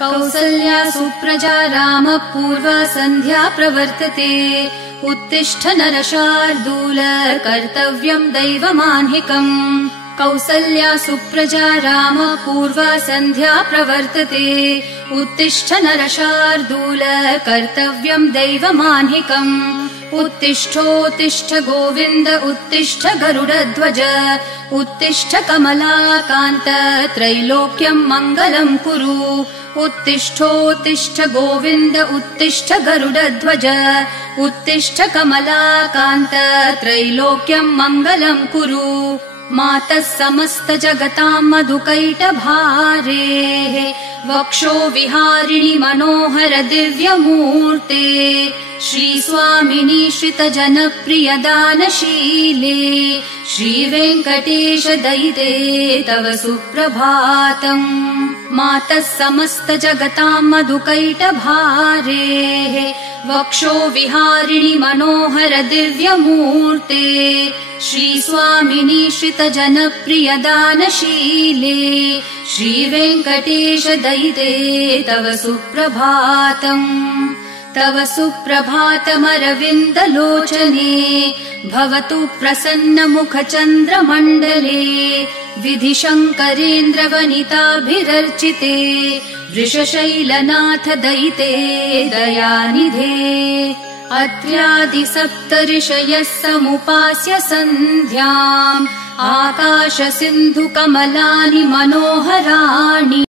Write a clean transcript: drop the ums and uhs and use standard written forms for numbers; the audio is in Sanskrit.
कौसल्या सुप्रजा रामः पूर्वा सन्ध्या प्रवर्तते। उत्तिष्ठ नरशार्दूल कर्तव्यम् दैवमाह्निकम्। कौसल्या सुप्रजा रामः पूर्वा सन्ध्या प्रवर्तते। उत्तिष्ठ नरशार्दूल कर्तव्यम् दैवमाह्निकम्। उत्तिष्ठोत्तिष्ठ गोविन्द उत्तिष्ठ गरुडध्वज। उत्तिष्ठ कमलाकान्त त्रैलोक्यम् मङ्गलम् कुरु। उत्तिष्ठोत्तिष्ठ गोविन्द उत्तिष्ठ गरुडध्वज। उत्तिष्ठ कमलाकान्त त्रैलोक्यम् मङ्गलम् कुरु। मातः समस्त जगताम् मधुकैटभारेः वक्षो विहारिणि मनोहर दिव्यमूर्ते। श्रीस्वामिनि श्रितजनप्रिय दानशीले श्रीवेङ्कटेश दयिते तव सुप्रभातम्। मातः समस्त जगताम् मधुकैटभारेः वक्षो विहारिणि मनोहर दिव्यमूर्ते। श्रीस्वामिनि श्रितजनप्रिय दानशीले श्रीवेङ्कटेश दयिते तव सुप्रभातम्। तव सुप्रभातमरविन्दलोचने भवतु प्रसन्न मुख चन्द्रमण्डले। विधिशङ्करेन्द्र वनिताभिरर्चिते वृषशैलनाथ दयिते दयानिधे। अत्र्यादि सप्तऋषयः समुपास्य सन्ध्याम् आकाश सिन्धु कमलानि मनोहराणि।